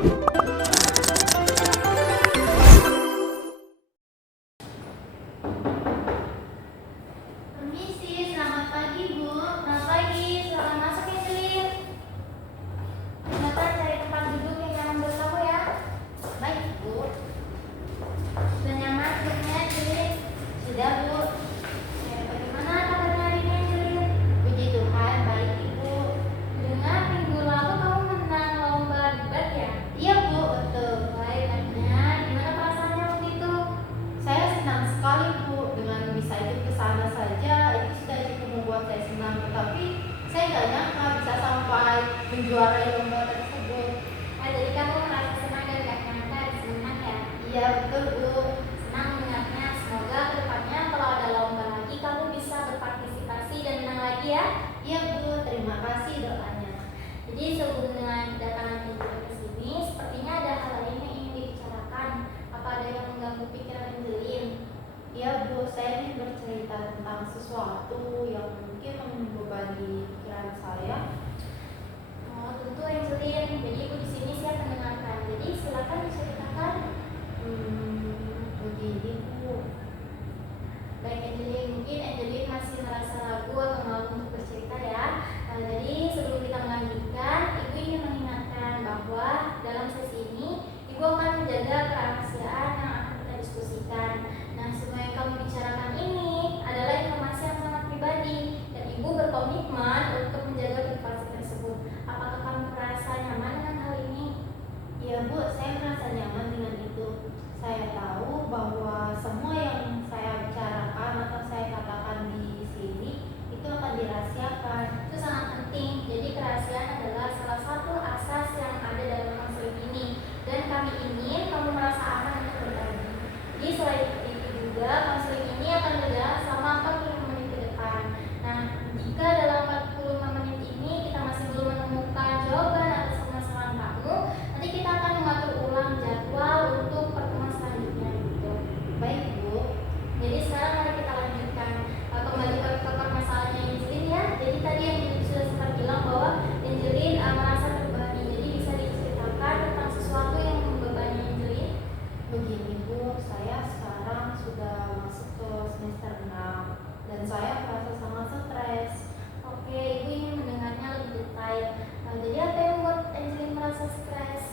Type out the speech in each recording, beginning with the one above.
Permisi, selamat pagi Bu. Selamat pagi, selamat masuk ya Celin. Silakan cari tempat duduk yang nyaman buat kamu ya. Baik Bu. Sudah nyaman duduknya Celin? Sudah Bu. Bagaimana kabarnya hari ini Celin? Puji Tuhan, baik Ibu. Dengar minggu lalu kamu menang lomba debat ya? Iya Bu, betul. Baik, gimana perasaannya waktu itu? Saya senang sekali Bu, dengan bisa ikut ke sana saja itu sudah cukup membuat saya senang. Tetapi saya nggak nyangka bisa sampai menjuarai lomba tersebut. Jadi kamu merasa senang dan nggak nyangka senang ya? Iya betul Bu. Senang mendengarnya. Semoga kedepannya kalau ada lomba lagi kamu bisa berpartisipasi dan menang lagi ya. Iya Bu, terima kasih doanya. Jadi sebelum dengan kedatangan Ibu ke sini, sepertinya ada hal lain yang ingin dibicarakan. Apa ada yang mengganggu pikiran Angelin? Iya Bu, saya ingin bercerita tentang sesuatu yang mungkin membebani pikiran saya. Oh tentu Angelin, jadi Ibu di sini siap mendengarkan. Jadi silakan diceritakan. Begini Bu. Baik Angelin, mungkin Angelin masih merasa ragu atau malu untuk bercerita ya. Jadi sebelum kita melanjutkan, Ibu ingin mengingatkan bahwa dalam sesi ini Ibu akan menjaga kerahasiaan yang akan kita diskusikan. Nah, semua yang kami bicarakan ini adalah informasi yang sangat pribadi dan Ibu berkomitmen untuk menjaga privasi tersebut. Apakah kamu merasa nyaman dengan hal ini? Iya Bu, saya merasa nyaman dengan itu. Saya tahu bahwa semua yang saya bicarakan atau saya katakan di sini itu akan dirahasiakan. Itu sangat penting. Jadi kerahasiaan adalah salah satu asas yang ada dalam konseling ini dan kami ingin kamu merasa aman untuk berbagi. Jadi selain itu juga konseling ini akan berjalan selama 45 menit ke depan. Nah, jika dalam 45 menit ini kita masih belum menemukan jawaban atas permasalahan kamu, nanti kita akan mengatur ulang jadwal untuk pertemuan selanjutnya gitu. Baik Bu. Jadi sekarang mari kita lanjutkan kembali ke permasalahannya Angelin ya. Jadi tadi Angelin sudah sempat bilang bahwa Angelin merasa terbebani. Jadi bisa diceritakan tentang sesuatu yang membebani Angelin? Begini Bu, saya sekarang sudah masuk ke semester 6 dan saya merasa sangat stres. Oke, Ibu ingin mendengarnya lebih detail. Jadi apa yang membuat Angelin merasa stres?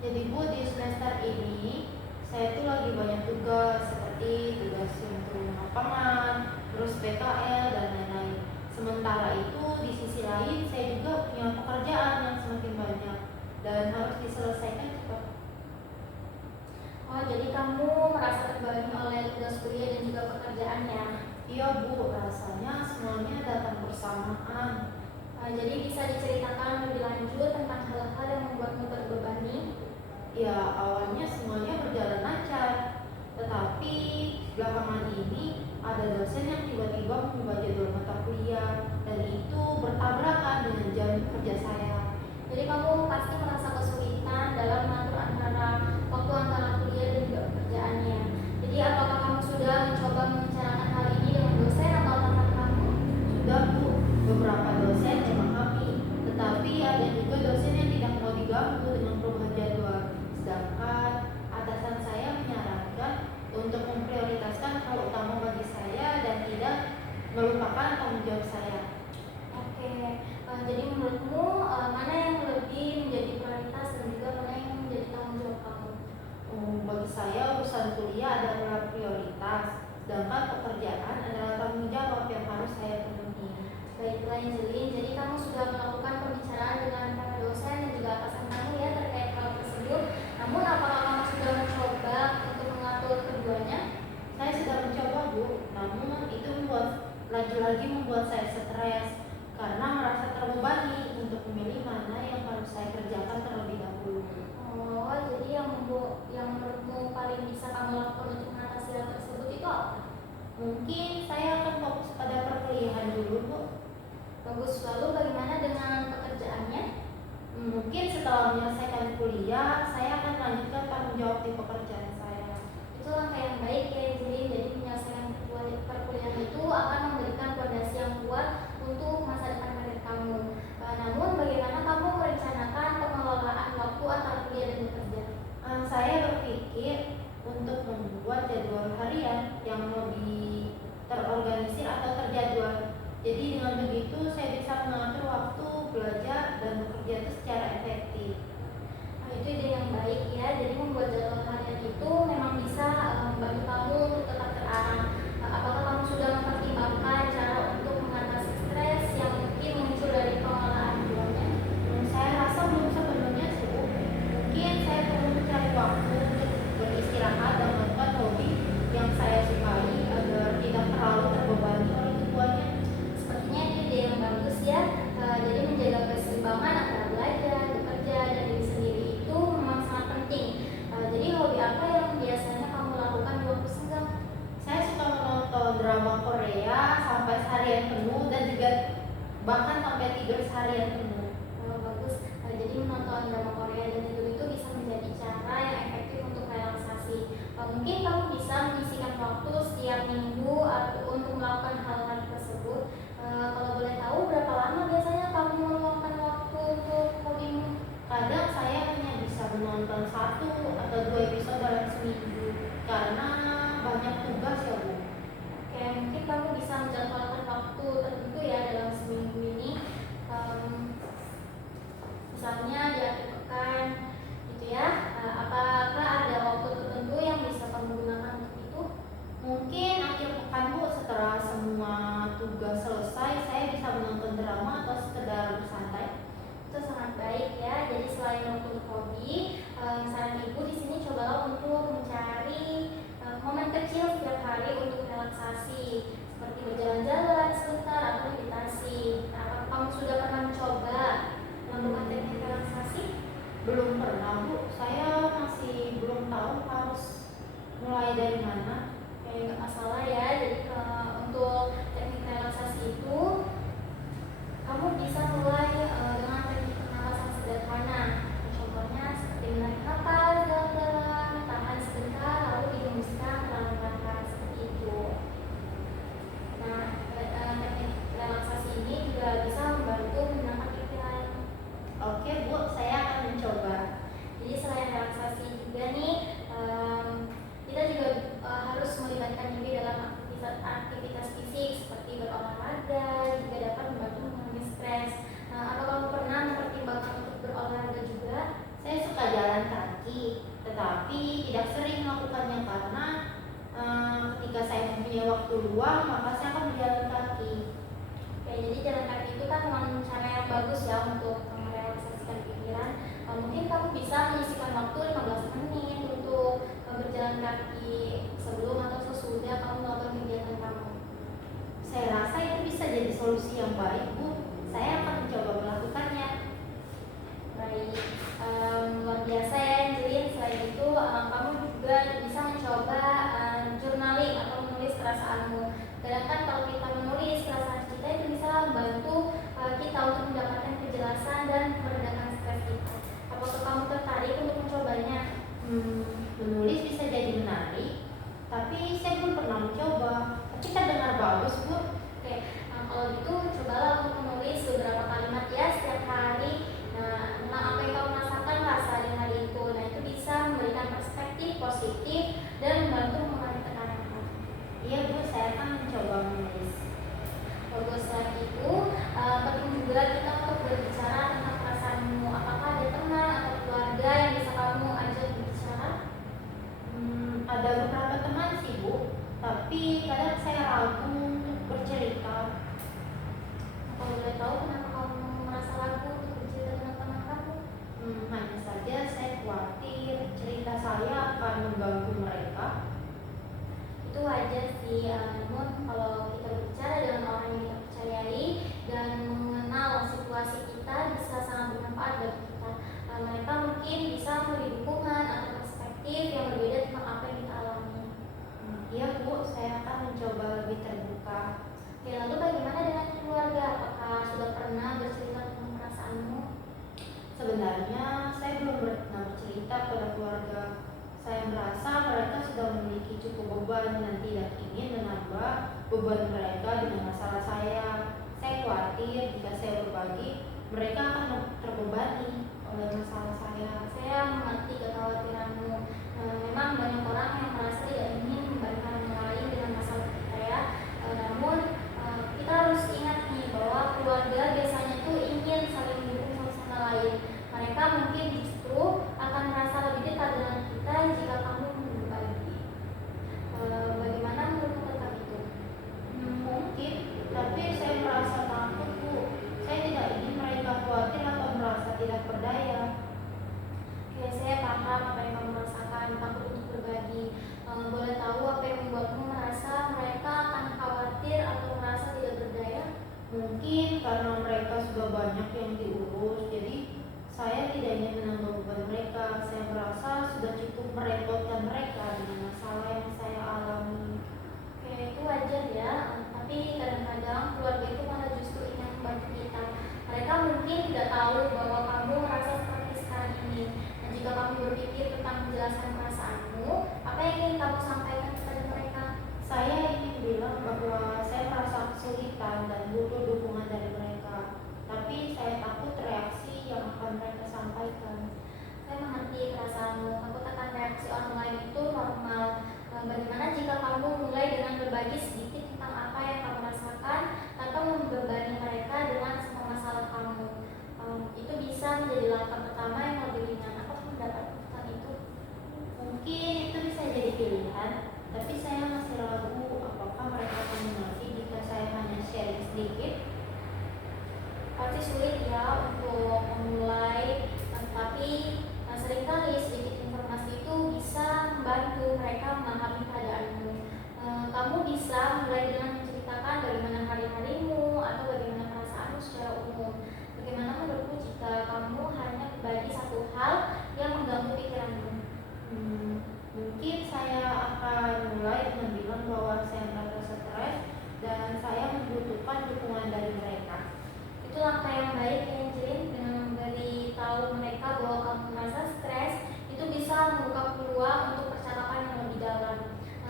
Jadi Bu, di semester ini saya tuh lagi banyak tugas seperti tugas yang turun lapangan, terus PKL dan lain-lain. Sementara itu di sisi lain saya juga punya pekerjaan yang semakin banyak dan harus diselesaikan cepat. Oh, jadi kamu merasa terbebani oleh tugas kuliah dan juga pekerjaan ya? Iya Bu, rasanya semuanya datang bersamaan. Jadi bisa diceritakan lebih lanjut tentang hal-hal yang membuatmu terbebani? Ya, awalnya semuanya berjalan lancar. Tetapi belakangan ini ada dosen yang tiba-tiba mengubah jadwal mata kuliah dan itu bertabrakan dengan jam kerja saya. Jadi kamu pasti merasa kesulitan dalam mengatur waktu antara kuliah dan juga pekerjaannya. Jadi apakah kamu sudah mencoba membicarakan hal ini dengan dosen atau atasan kamu? Sudah Bu, beberapa dosen memahami, tetapi ada juga dosen yang tidak mau diganggu dengan perubahan jadwal. Sedangkan atasan saya menyarankan untuk memprioritaskan hal utama bagi saya dan tidak melupakan tanggung jawab saya. Oke, jadi menurutmu mana yang lebih menjadi prioritas dan juga mana yang menjadi tanggung jawab kamu? Bagi saya urusan kuliah adalah prioritas, sedangkan pekerjaan adalah tanggung jawab yang harus saya penuhi. Baiklah Angelin, jadi kamu sudah melakukan pembicaraan dengan para dosen dan juga atasan kamu ya terkait hal tersebut. Namun apakah kamu sudah mencoba untuk mengatur keduanya? Saya sudah mencoba Bu, namun itu lagi-lagi membuat saya stres karena merasa terbebani untuk memilih mana yang harus saya kerjakan terlebih dahulu. Oh, jadi yang menurutmu paling bisa kamu lakukan untuk mengatasi hal tersebut itu apa? Mungkin saya akan fokus pada perkuliahan dulu Bu. Bagus, lalu bagaimana dengan pekerjaannya? Mungkin setelah menyelesaikan kuliah, saya akan lanjutkan tanggung jawab di pekerjaan saya. Itu langkah yang baik ya Angelin. Jadi menyelesaikan perkuliahan itu akan memberikan fondasi yang kuat untuk masa depan karir kamu. Namun bagaimana kamu merencanakan pengelolaan waktu antara kuliah dan mencari waktu untuk beristirahat dan melakukan hobi yang saya sukai agar tidak terlalu terbebani oleh keduanya. Sepertinya itu ide yang bagus ya. Jadi menjaga keseimbangan antara belajar, bekerja, dan diri sendiri itu memang sangat penting. Jadi hobi apa yang biasanya kamu lakukan di waktu senggang? Saya suka menonton drama Korea sampai seharian penuh dan juga bahkan sampai tidur seharian penuh. Bagus. Jadi menonton drama Korea dan tidur itu bisa menjadi cara yang efektif untuk relaksasi. Mungkin kamu bisa menyisihkan waktu setiap minggu atau untuk melakukan hal-hal tersebut. Kalau boleh tahu berapa lama biasanya kamu meluangkan waktu untuk hobimu? Kadang saya hanya bisa menonton 1 atau 2 episode dalam seminggu karena banyak tugas ya Bu. Oke, mungkin kamu bisa menjadwalkan waktu tertentu ya dalam seminggu ini. Misalnya di akhir pekan gitu ya. Apakah ada waktu tertentu yang bisa kamu gunakan untuk itu? Mungkin akhir pekan Bu, setelah semua tugas selesai saya bisa menonton drama atau sekedar bersantai. Itu sangat baik ya. Jadi selain untuk hobi, saran ibu di sini cobalah untuk mencari momen kecil setiap hari untuk relaksasi, seperti berjalan-jalan sebentar atau meditasi. Nah, apakah kamu sudah pernah mencoba melakukan teknik relaksasi? Belum pernah Bu, saya masih belum tahu harus mulai dari mana. Nggak masalah ya. Jadi untuk teknik relaksasi itu kamu bisa mulai dengan teknik pernapasan sederhana. Contohnya seperti menarik napas dalam-dalam, tahan sebentar, lalu dihembuskan perlahan-lahan seperti itu. Nah, teknik relaksasi ini juga bisa membantu menenangkan pikiran. Oke Bu, saya akan mencoba. Jadi selain relaksasi juga nih, kita juga harus melibatkan diri dalam aktivitas fisik seperti berolahraga, juga dapat membantu mengurangi stres. Apa kamu pernah mempertimbangkan untuk berolahraga juga? Saya suka jalan kaki, tetapi tidak sering melakukannya karena ketika saya mempunyai waktu luang maka saya akan berjalan kaki. Oke, jadi jalan kaki itu kan memang cara yang bagus ya untuk merelaksasikan pikiran. Mungkin kamu bisa menyisihkan waktu 15 menit untuk berjalan kaki sebelum atau sesudah kamu melakukan kegiatan kamu. Saya rasa itu bisa jadi solusi yang baik Bu. Saya akan mencoba melakukannya. Baik, luar biasa ya Angelin. Selain itu kamu juga bisa mencoba journaling atau menulis perasaanmu. Kadang kan kalau kita menulis perasaan kita itu bisa membantu kita untuk mendapatkan kejelasan dan meredakan stres kita. Apakah kamu tertarik untuk mencobanya? Menulis bisa jadi menarik, tapi saya belum pernah mencoba. Tapi terdengar bagus Bu. Oke, kalau gitu cobalah untuk menulis beberapa kalimat ya setiap hari. Nah, tentang apa yang kamu rasakan rasa di hari itu. Nah, itu bisa memberikan perspektif positif dan membantu mengurangi tekanan kamu. Iya Bu, saya akan mencoba menulis. Bagus. Selain itu, penting juga kita untuk berbicara tentang perasaanmu. Apakah ada teman atau keluarga yang bisa kamu ajak berbicara? Ada beberapa teman sih Bu, tapi kadang saya ragu untuk bercerita. Kalau boleh tahu kenapa kamu merasa ragu untuk bercerita dengan teman kamu? Hanya saja saya khawatir cerita saya akan mengganggu mereka. Itu wajar sih, namun kalau kita berbicara dengan orang yang kita percayai dan mengenal situasi kita bisa sangat bermanfaat bagi kita. Mereka mungkin bisa memberi dukungan atau perspektif yang berbeda tentang apa yang kita alami. Iya Bu, saya akan mencoba lebih terbuka. Oke, lalu bagaimana dengan keluarga? Apakah sudah pernah bercerita tentang perasaanmu? Sebenarnya saya belum pernah bercerita pada keluarga. Saya merasa mereka sudah memiliki cukup beban dan tidak ingin menambah beban mereka dengan masalah saya. Saya khawatir jika saya berbagi, mereka akan terbebani oleh masalah saya. Saya mengerti kekhawatiranmu. Memang banyak orang yang merasa tidak ingin membandingkan orang lain dengan masalah kita ya. Namun kita harus ingat nih bahwa keluarga biasanya tuh ingin saling mendukung satu sama lain. Mereka mungkin justru akan merasa lebih dekat dengan kita jika kamu berbagi. Bagaimana menurutmu tentang itu? perasaanmu. Takut akan reaksi orang lain itu normal. Bagaimana jika kamu mulai dengan berbagi sedikit tentang apa yang kamu rasakan tanpa membebani mereka dengan semua masalah kamu? Itu bisa menjadi langkah pertama yang lebih ringan. Apa pendapat tentang itu? Mungkin itu bisa jadi pilihan, tapi saya masih ragu apakah mereka akan mengerti jika saya hanya sharing sedikit. Pasti sulit ya untuk memulai, tapi seringkali sedikit informasi itu bisa membantu mereka memahami keadaanmu. Kamu bisa mulai dengan menceritakan bagaimana hari-harimu atau bagaimana perasaanmu secara umum. Bagaimana menurutmu jika kamu hanya berbagi satu hal yang mengganggu pikiranmu? Mungkin saya akan mulai dengan bilang bahwa saya merasa stres dan saya membutuhkan dukungan dari mereka. Itu langkah yang baik ya Angelin. Dengan memberi tahu mereka bahwa kamu merasa stres, itu bisa membuka peluang untuk percakapan yang lebih dalam.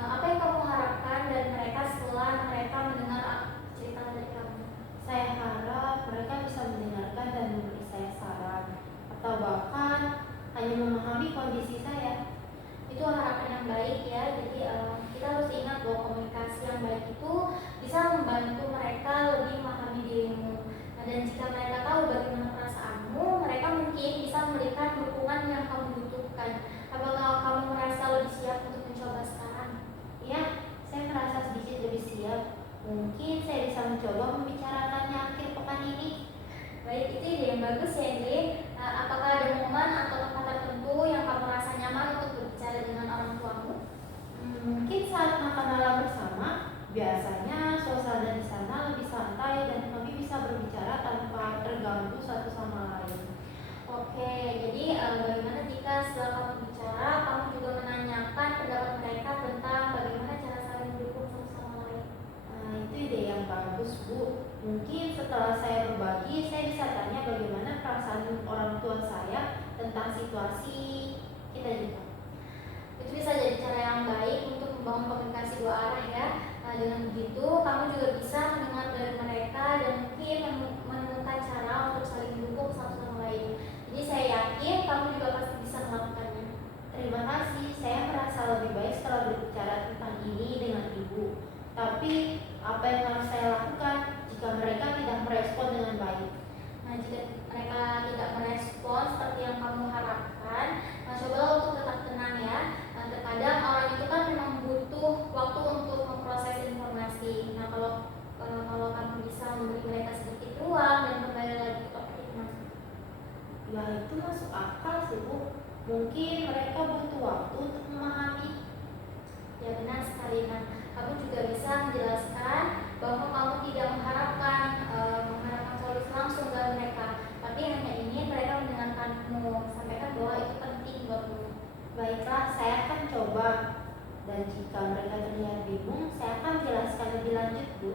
Apa yang kamu harapkan dari mereka setelah mereka mendengar cerita dari kamu? Saya harap mereka bisa mendengarkan dan memberi saya saran, atau bahkan hanya memahami kondisi saya. Itu harapan yang baik ya. Jadi kita harus ingat bahwa komunikasi yang baik itu bisa membantu mereka lebih memahami dirimu. Dan jika mereka tahu bagaimana perasaanmu, mereka mungkin bisa memberikan dukungan yang kamu butuhkan. Apakah kamu merasa lebih siap untuk mencoba sekarang? Ya, saya merasa sedikit lebih siap. Mungkin saya bisa mencoba membicarakannya akhir pekan ini. Baik, itu ide yang bagus ya Indri. Apakah ada momen atau tempat tertentu yang kamu rasa nyaman untuk berbicara dengan orang tuamu? Mungkin saat makan malam bersama. Biasanya suasana di sana lebih santai dan kami bisa berbicara tanpa terganggu satu sama lain. Oke, jadi bagaimana jika setelah kamu bicara, kamu juga menanyakan pendapat mereka tentang bagaimana cara saling mendukung satu sama lain? Itu ide yang bagus, Bu. Mungkin setelah saya berbagi, saya bisa tanya bagaimana perasaan orang tua saya tentang situasi kita juga. Itu bisa jadi cara yang baik untuk membangun komunikasi dua arah ya. Dengan begitu, kamu juga bisa mendengar dari mereka dan mungkin menemukan cara untuk saling mendukung satu sama lain. Jadi saya yakin kamu juga pasti bisa melakukannya. Terima kasih, saya merasa lebih baik setelah berbicara tentang ini dengan Ibu. Tapi, apa yang harus saya lakukan jika mereka tidak merespon dengan baik? Jika mereka tidak merespon seperti yang kamu harapkan, cobalah untuk tetap tenang ya. Terkadang orang itu kan memang butuh waktu untuk memproses informasi. Kalau kamu bisa memberi mereka sedikit ruang dan kembali lagi ke topik itu. Ya, itu masuk akal sih, Bu. Mungkin mereka butuh waktu untuk memahami. Ya benar sekali. Kamu juga bisa menjelaskan bahwa kamu tidak mengharapkan solusi langsung dari mereka, tapi hanya ingin mereka mendengarkanmu. Sampaikan bahwa itu penting buatmu. Baiklah, saya akan coba. Dan jika mereka terlihat bingung, saya akan jelaskan lebih lanjut, Bu.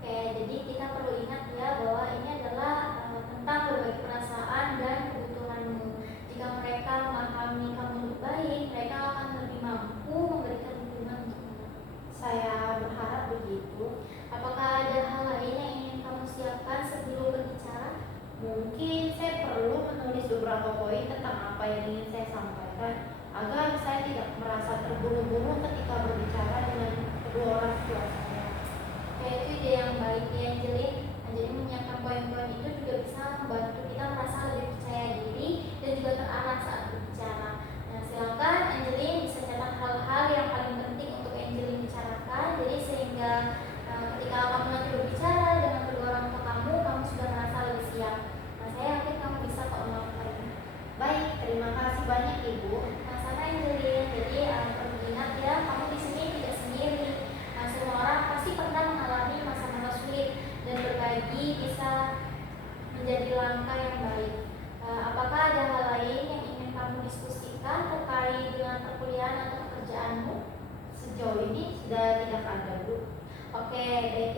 Oke, jadi kita perlu ingat ya bahwa ini adalah tentang berbagi perasaan dan kebutuhanmu. Jika mereka memahami kamu lebih baik, mereka akan lebih mampu memberikan dukungan untukmu. Saya berharap begitu. Apakah ada hal lain yang ingin kamu siapkan sebelum berbicara? Mungkin saya perlu menulis beberapa poin tentang apa yang ingin saya sampaikan agar saya tidak merasa terburu-buru ketika berbicara dengan kedua orang tua saya. Oke, itu ide yang baik ya Angelin. Jadi menyiapkan poin-poin itu juga bisa membantu kita merasa lebih percaya diri dan juga terarah saat berbicara. Silakan Angelin bisa catat hal-hal yang paling penting untuk Angelin bicarakan. Jadi sehingga ketika kamu nanti berbicara dengan kedua orang tua kamu sudah merasa lebih siap. Saya yakin kamu bisa kok melakukannya. Baik, terima kasih banyak Ibu. Sama Angelin. Jadi perlu diingat ya, kamu di sini tidak sendiri. Semua orang pasti pernah mengalami masa-masa sulit dan berbagi bisa menjadi langkah yang baik. Apakah ada hal lain yang ingin kamu diskusikan terkait dengan perkuliahan atau pekerjaanmu? Sejauh ini sudah tidak ada, Bu. Oke, baik